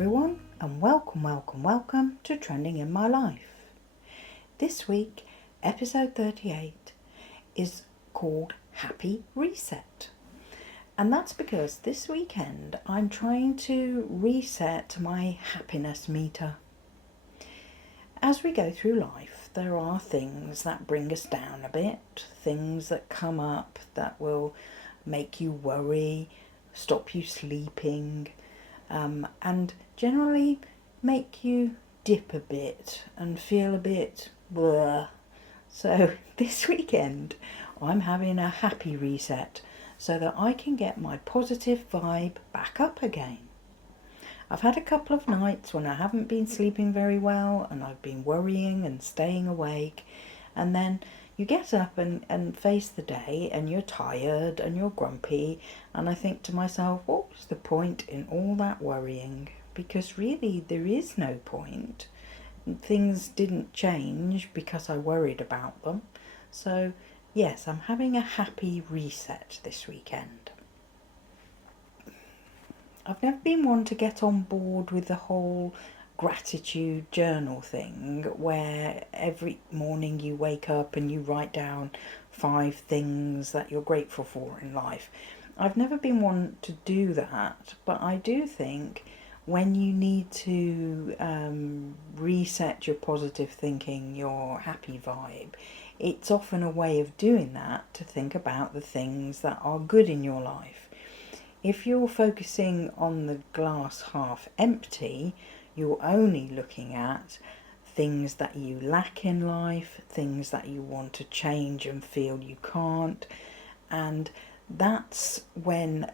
everyone, and welcome to Trending in My Life. This week, episode 38 is called Happy Reset. And that's because this weekend I'm trying to reset my happiness meter. As we go through life, there are things that bring us down a bit, things that come up that will make you worry, stop you sleeping, and generally make you dip a bit and feel a bit bleh. So this weekend I'm having a happy reset so that I can get my positive vibe back up again. I've had a couple of nights when I haven't been sleeping very well and I've been worrying and staying awake, and then you get up and face the day and you're tired and you're grumpy, and I think to myself, what was the point in all that worrying? Because really there is no point. Things didn't change because I worried about them. So yes, I'm having a happy reset this weekend. I've never been one to get on board with the whole gratitude journal thing where every morning you wake up and you write down 5 things that you're grateful for in life. I've never been one to do that, but I do think when you need to reset your positive thinking, your happy vibe, it's often a way of doing that to think about the things that are good in your life. If you're focusing on the glass half empty, you're only looking at things that you lack in life, things that you want to change and feel you can't. And that's when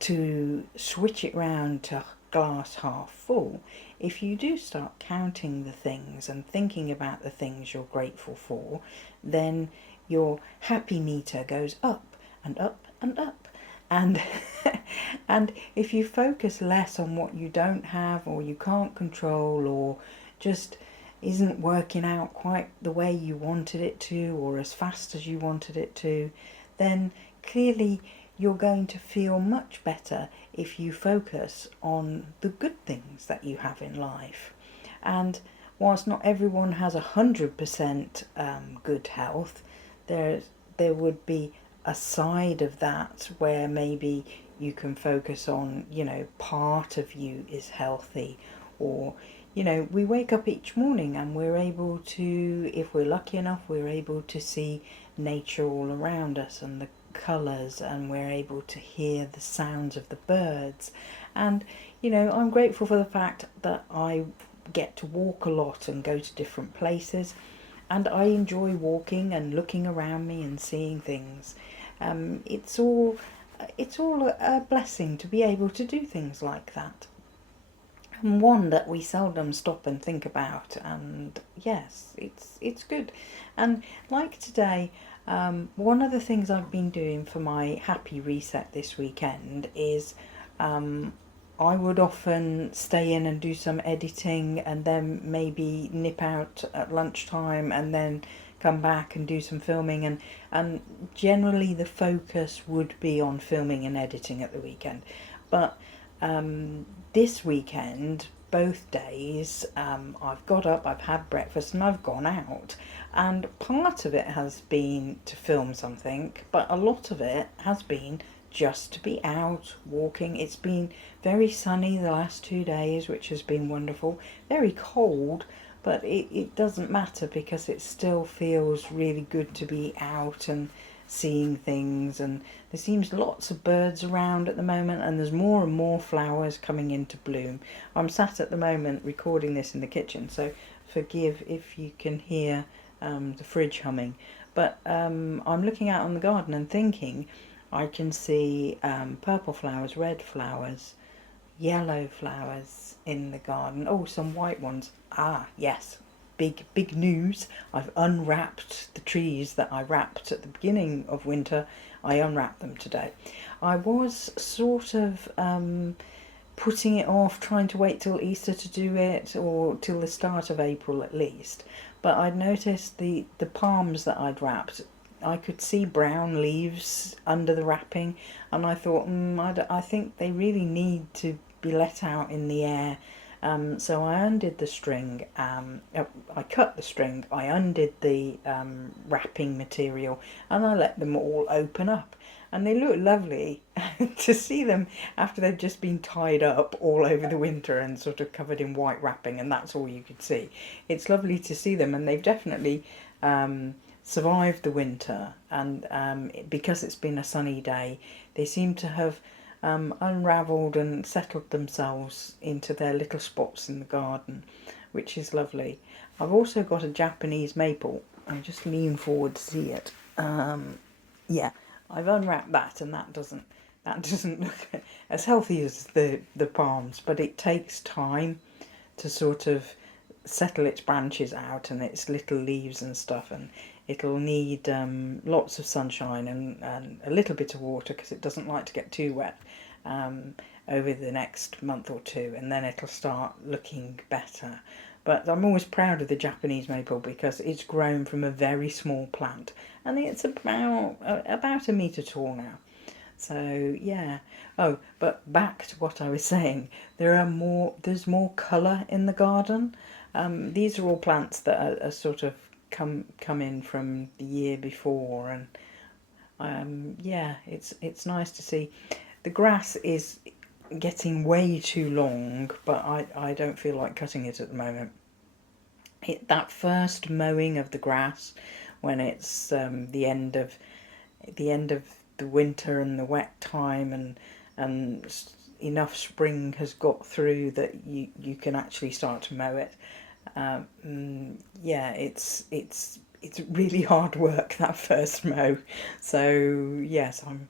to switch it round to glass half full. If you do start counting the things and thinking about the things you're grateful for, then your happy meter goes up and up and up. And and if you focus less on what you don't have or you can't control or just isn't working out quite the way you wanted it to or as fast as you wanted it to, then clearly you're going to feel much better if you focus on the good things that you have in life. And whilst not everyone has 100% good health, there would be a side of that where maybe you can focus on, part of you is healthy, or, we wake up each morning and we're able to, if we're lucky enough, we're able to see nature all around us and the colours, and we're able to hear the sounds of the birds. And, I'm grateful for the fact that I get to walk a lot and go to different places, and I enjoy walking and looking around me and seeing things. It's all a blessing to be able to do things like that, and one that we seldom stop and think about. And yes, it's good. And like today, one of the things I've been doing for my happy reset this weekend is I would often stay in and do some editing and then maybe nip out at lunchtime and then come back and do some filming, and generally the focus would be on filming and editing at the weekend. But this weekend, both days, I've got up, I've had breakfast and I've gone out, and part of it has been to film something, but a lot of it has been just to be out walking. It's been very sunny the last 2 days, which has been wonderful. Very cold, but it doesn't matter because it still feels really good to be out and seeing things. And there seems lots of birds around at the moment, and there's more and more flowers coming into bloom. I'm sat at the moment recording this in the kitchen, so forgive if you can hear the fridge humming. But I'm looking out on the garden and thinking I can see purple flowers, red flowers, yellow flowers in the garden. Oh, some white ones. Ah, yes. Big news. I've unwrapped the trees that I wrapped at the beginning of winter. I unwrapped them today. I was sort of putting it off, trying to wait till Easter to do it, or till the start of April at least. But I'd noticed the palms that I'd wrapped, I could see brown leaves under the wrapping, and I thought, I think they really need to be let out in the air. So I undid the string, I cut the string, I undid the wrapping material, and I let them all open up. And they look lovely to see them after they've just been tied up all over the winter and sort of covered in white wrapping, and that's all you could see. It's lovely to see them, and they've definitely survived the winter. And because it's been a sunny day, they seem to have unravelled and settled themselves into their little spots in the garden, which is lovely. I've also got a Japanese maple. I'll just lean forward to see it. Yeah, I've unwrapped that, and that doesn't look as healthy as the palms, but it takes time to sort of settle its branches out and its little leaves and stuff, and it'll need lots of sunshine and a little bit of water because it doesn't like to get too wet over the next month or two, and then it'll start looking better. But I'm always proud of the Japanese maple because it's grown from a very small plant, and it's about a metre tall now. So yeah. Oh, but back to what I was saying. There's more colour in the garden. These are all plants that are sort of come in from the year before, and yeah, it's nice to see. The grass is getting way too long, but I don't feel like cutting it at the moment. That first mowing of the grass, when it's the end of the winter and the wet time, and enough spring has got through that you can actually start to mow it. Yeah, it's really hard work, that first mow. So yes, I'm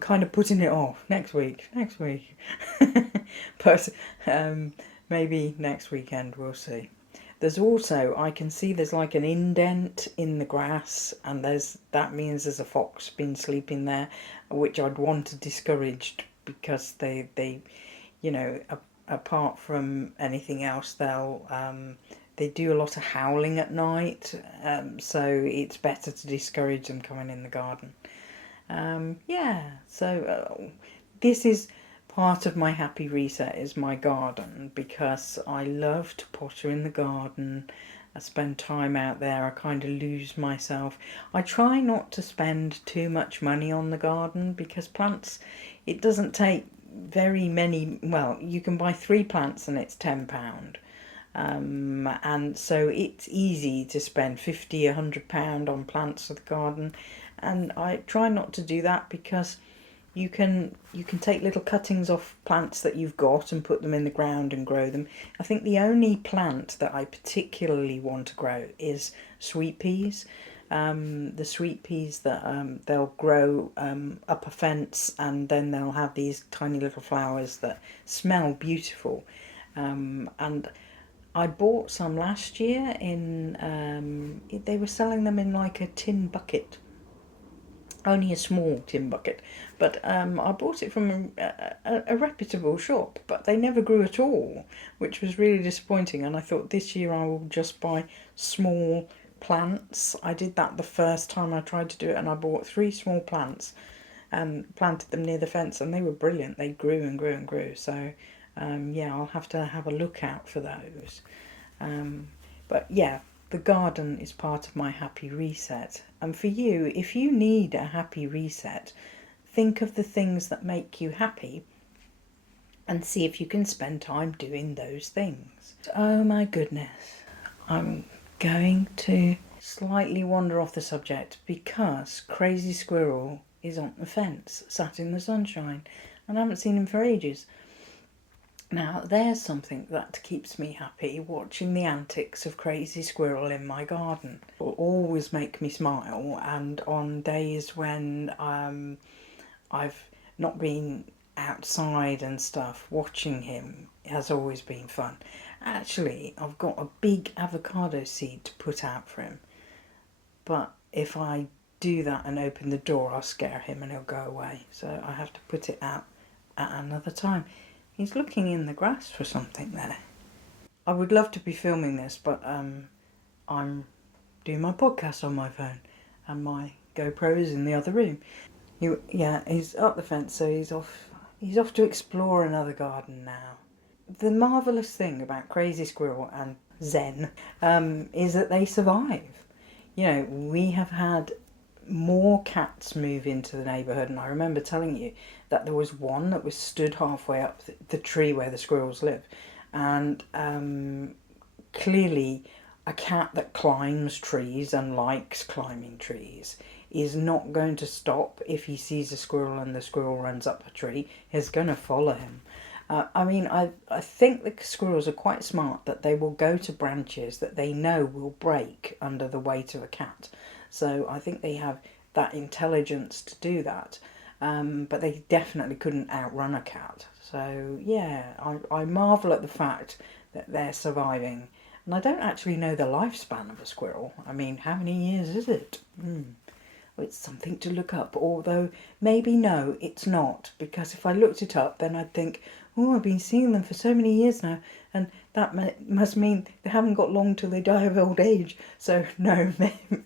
kind of putting it off next week. But maybe next weekend, we'll see. There's also, I can see there's like an indent in the grass, and that means there's a fox been sleeping there, which I'd want to discourage, because they apart from anything else, they do a lot of howling at night, so it's better to discourage them coming in the garden. Yeah, so this is part of my happy reset, is my garden, because I love to potter in the garden. I spend time out there. I kind of lose myself. I try not to spend too much money on the garden, because plants, it doesn't take very many. Well, you can buy 3 plants and it's £10. And so it's easy to spend £50, £100 on plants for the garden, and I try not to do that, because you can take little cuttings off plants that you've got and put them in the ground and grow them. I think the only plant that I particularly want to grow is sweet peas. The sweet peas that they'll grow up a fence, and then they'll have these tiny little flowers that smell beautiful. And I bought some last year they were selling them in like a tin bucket. Only a small tin bucket, but I bought it from a reputable shop, but they never grew at all, which was really disappointing. And I thought, this year I will just buy small plants. I did that the first time I tried to do it, and I bought 3 small plants and planted them near the fence, and they were brilliant. They grew and grew and grew. So yeah, I'll have to have a look out for those. But yeah, the garden is part of my happy reset. And for you, if you need a happy reset, think of the things that make you happy and see if you can spend time doing those things. Oh my goodness, I'm going to slightly wander off the subject, because Crazy Squirrel is on the fence, sat in the sunshine, and I haven't seen him for ages. Now, there's something that keeps me happy, watching the antics of Crazy Squirrel in my garden. It will always make me smile, and on days when I've not been outside and stuff, watching him has always been fun. Actually, I've got a big avocado seed to put out for him, but if I do that and open the door, I'll scare him and he'll go away, so I have to put it out at another time. He's looking in the grass for something there. I would love to be filming this, but I'm doing my podcast on my phone, and my GoPro is in the other room. He's up the fence, so he's off He's off to explore another garden now. The marvellous thing about Crazy Squirrel and Zen is that they survive. You know, we have had more cats move into the neighbourhood, and I remember telling you that there was one that was stood halfway up the tree where the squirrels live, and clearly a cat that climbs trees and likes climbing trees is not going to stop if he sees a squirrel and the squirrel runs up a tree. He's going to follow him. I think the squirrels are quite smart that they will go to branches that they know will break under the weight of a cat. So I think they have that intelligence to do that. But they definitely couldn't outrun a cat. So yeah, I marvel at the fact that they're surviving. And I don't actually know the lifespan of a squirrel. I mean, how many years is it? Well, it's something to look up, although maybe no, it's not, because if I looked it up, then I'd think, oh, I've been seeing them for so many years now, and that must mean they haven't got long till they die of old age. So no,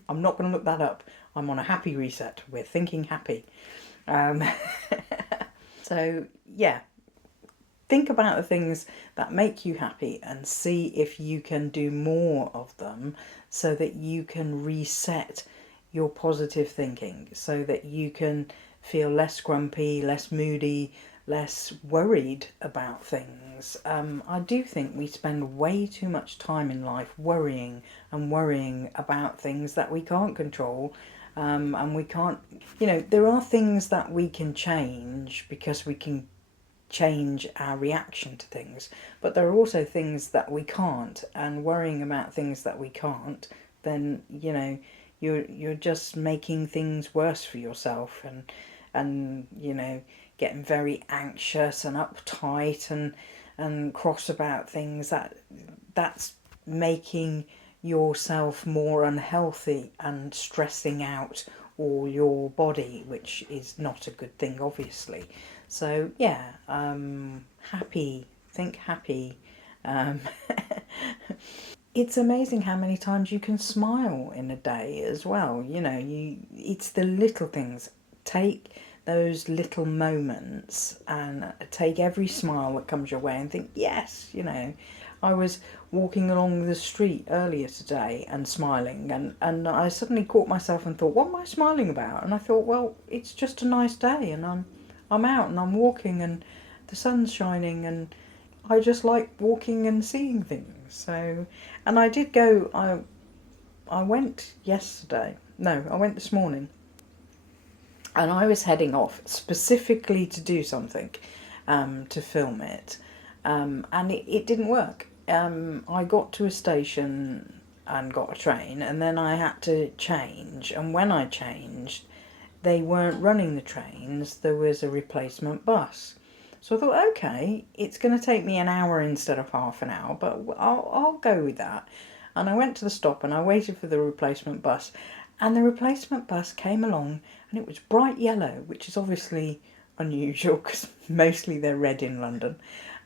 I'm not going to look that up. I'm on a happy reset. We're thinking happy. Um, so yeah, think about the things that make you happy and see if you can do more of them so that you can reset your positive thinking, so that you can feel less grumpy, less moody, less worried about things. I do think we spend way too much time in life worrying and worrying about things that we can't control. And we can't, there are things that we can change because we can change our reaction to things, but there are also things that we can't, and worrying about things that we can't, then you're just making things worse for yourself, and getting very anxious and uptight and cross about things, that's making yourself more unhealthy and stressing out all your body, which is not a good thing, obviously. So yeah, happy, think happy. Um, it's amazing how many times you can smile in a day as well. It's the little things. Take those little moments and take every smile that comes your way and think, yes, I was walking along the street earlier today and smiling, and I suddenly caught myself and thought, what am I smiling about? And I thought, well, it's just a nice day, and I'm out and I'm walking and the sun's shining, and I just like walking and seeing things. So, and I did go. I went yesterday. No, I went this morning, and I was heading off specifically to do something, to film it, and it didn't work. I got to a station and got a train, and then I had to change. And when I changed, they weren't running the trains. There was a replacement bus. So I thought, okay, it's going to take me an hour instead of half an hour, but I'll go with that. And I went to the stop and I waited for the replacement bus. And the replacement bus came along and it was bright yellow, which is obviously unusual because mostly they're red in London.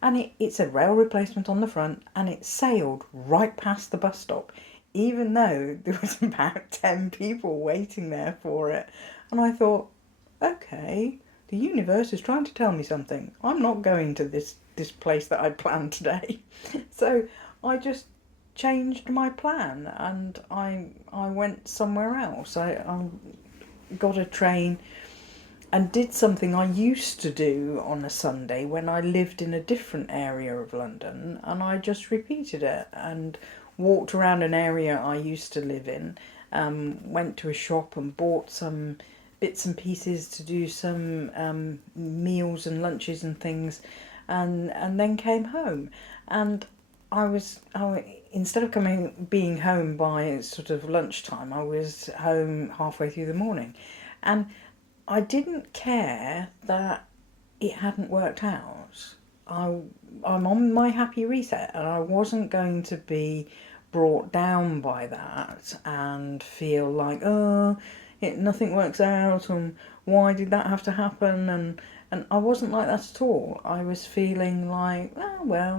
And it said rail replacement on the front, and it sailed right past the bus stop, even though there was about 10 people waiting there for it. And I thought, okay, the universe is trying to tell me something. I'm not going to this place that I planned today. So I just changed my plan and I went somewhere else. I got a train and did something I used to do on a Sunday when I lived in a different area of London, and I just repeated it and walked around an area I used to live in, went to a shop and bought some bits and pieces to do some meals and lunches and things, and then came home. And instead of being home by sort of lunchtime, I was home halfway through the morning, and I didn't care that it hadn't worked out. I'm on my happy reset, and I wasn't going to be brought down by that and feel like, oh, nothing works out, and why did that have to happen? And I wasn't like that at all. I was feeling like, oh well,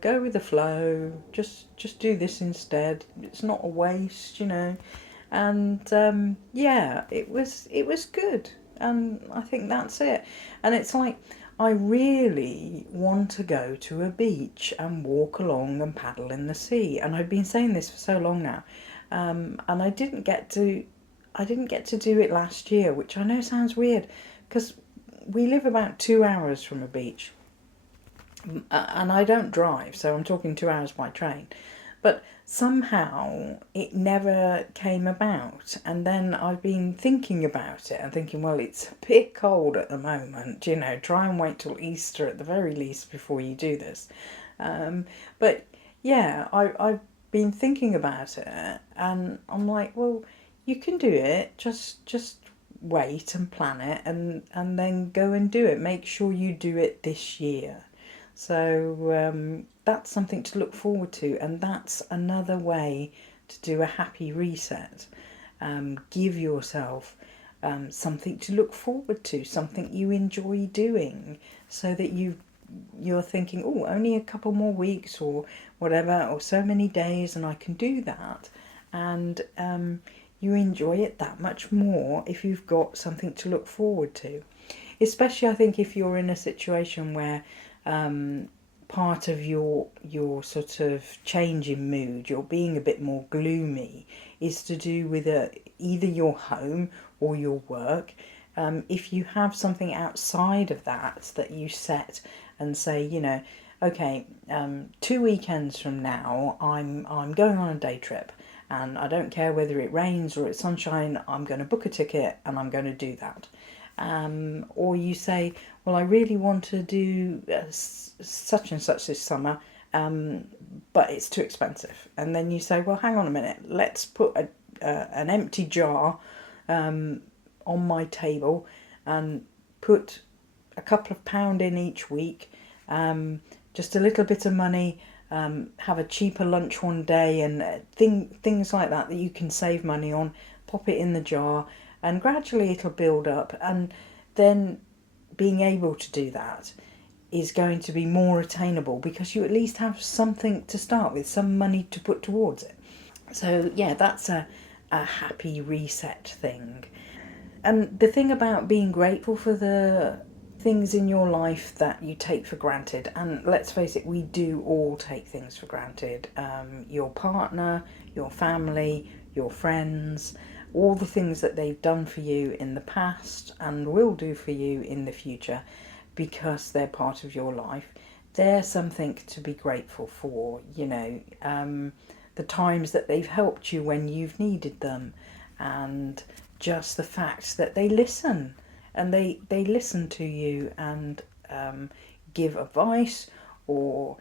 go with the flow. Just do this instead. It's not a waste, And yeah, it was good, and I think that's it. And it's like I really want to go to a beach and walk along and paddle in the sea. And I've been saying this for so long now. And I didn't get to do it last year, which I know sounds weird because we live about 2 hours from a beach. And I don't drive, so I'm talking 2 hours by train. But somehow it never came about. And then I've been thinking about it and thinking, well, it's a bit cold at the moment, try and wait till Easter at the very least before you do this. But yeah, I've been thinking about it and I'm like, well, you can do it, just wait and plan it and then go and do it. Make sure you do it this year. So that's something to look forward to, and that's another way to do a happy reset. Give yourself something to look forward to, something you enjoy doing, so that you're thinking, oh, only a couple more weeks or whatever, or so many days, and I can do that, and you enjoy it that much more if you've got something to look forward to. Especially, I think, if you're in a situation where part of your sort of change in mood, you're being a bit more gloomy, is to do with either your home or your work. If you have something outside of that you set and say, okay, 2 weekends from now, I'm going on a day trip, and I don't care whether it rains or it's sunshine. I'm going to book a ticket and I'm going to do that. Or you say, well, I really want to do such and such this summer, but it's too expensive. And then you say, well, hang on a minute, let's put an empty jar on my table and put a couple of pound in each week, just a little bit of money, have a cheaper lunch one day, and things like that you can save money on, pop it in the jar, and gradually it'll build up. And then being able to do that is going to be more attainable because you at least have something to start with, some money to put towards it. So yeah, that's a happy reset thing. And the thing about being grateful for the things in your life that you take for granted, and let's face it, we do all take things for granted. Your partner, your family, your friends, all the things that they've done for you in the past and will do for you in the future, because they're part of your life. They're something to be grateful for, the times that they've helped you when you've needed them, and just the fact that they listen, and they listen to you and give advice, or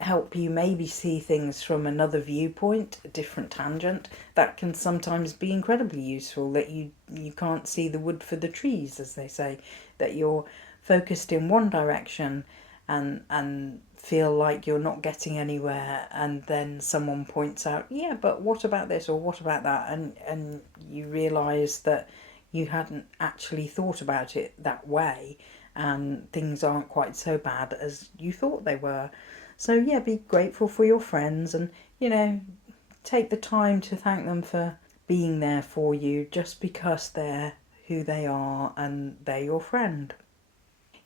help you maybe see things from another viewpoint, a different tangent. That can sometimes be incredibly useful, that you can't see the wood for the trees, as they say, that you're focused in one direction and feel like you're not getting anywhere, and then someone points out, yeah, but what about this or what about that, and you realize that you hadn't actually thought about it that way, and things aren't quite so bad as you thought they were. So yeah, be grateful for your friends, and take the time to thank them for being there for you, just because they're who they are and they're your friend.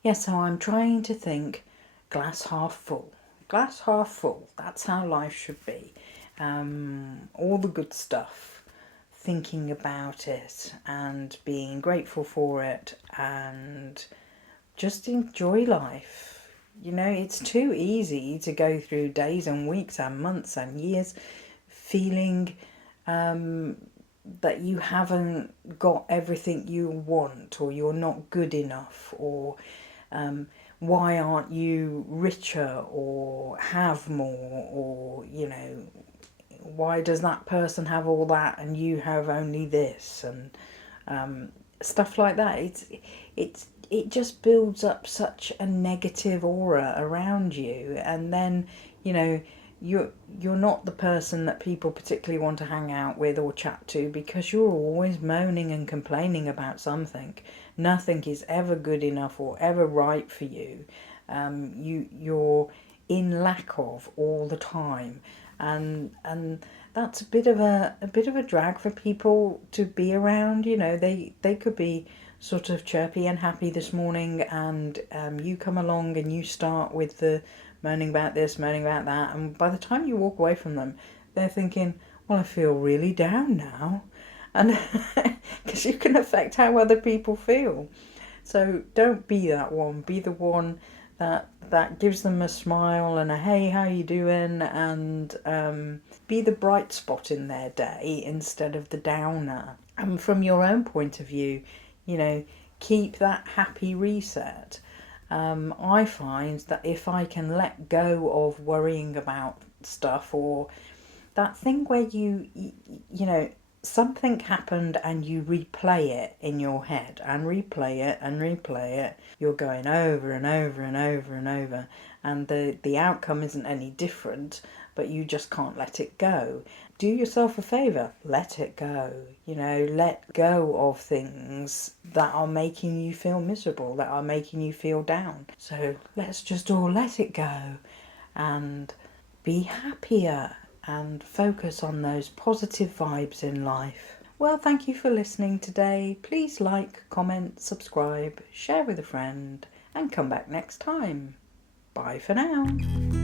Yeah, so I'm trying to think glass half full. Glass half full, that's how life should be. All the good stuff, thinking about it and being grateful for it, and just enjoy life. It's too easy to go through days and weeks and months and years feeling that you haven't got everything you want, or you're not good enough, or why aren't you richer or have more, or why does that person have all that and you have only this, and stuff like that. It just builds up such a negative aura around you, and then you're not the person that people particularly want to hang out with or chat to, because you're always moaning and complaining about something. Nothing is ever good enough or ever right for you. You're in lack of all the time, and that's a bit of a drag for people to be around. They could be sort of chirpy and happy this morning, and you come along and you start with the moaning about this, moaning about that, and by the time you walk away from them, they're thinking, well, I feel really down now. And because you can affect how other people feel. So don't be that one. Be the one that gives them a smile and a hey, how you doing, and be the bright spot in their day instead of the downer. And from your own point of view, you know, keep that happy reset. I find that if I can let go of worrying about stuff, or that thing where you know, something happened and you replay it in your head and replay it and replay it, you're going over and over and over and over, and the outcome isn't any different, but you just can't let it go. Do yourself a favor, let it go. You know, let go of things that are making you feel miserable, that are making you feel down. So let's just all let it go and be happier and focus on those positive vibes in life. Well, thank you for listening today. Please like, comment, subscribe, share with a friend, and come back next time. Bye for now.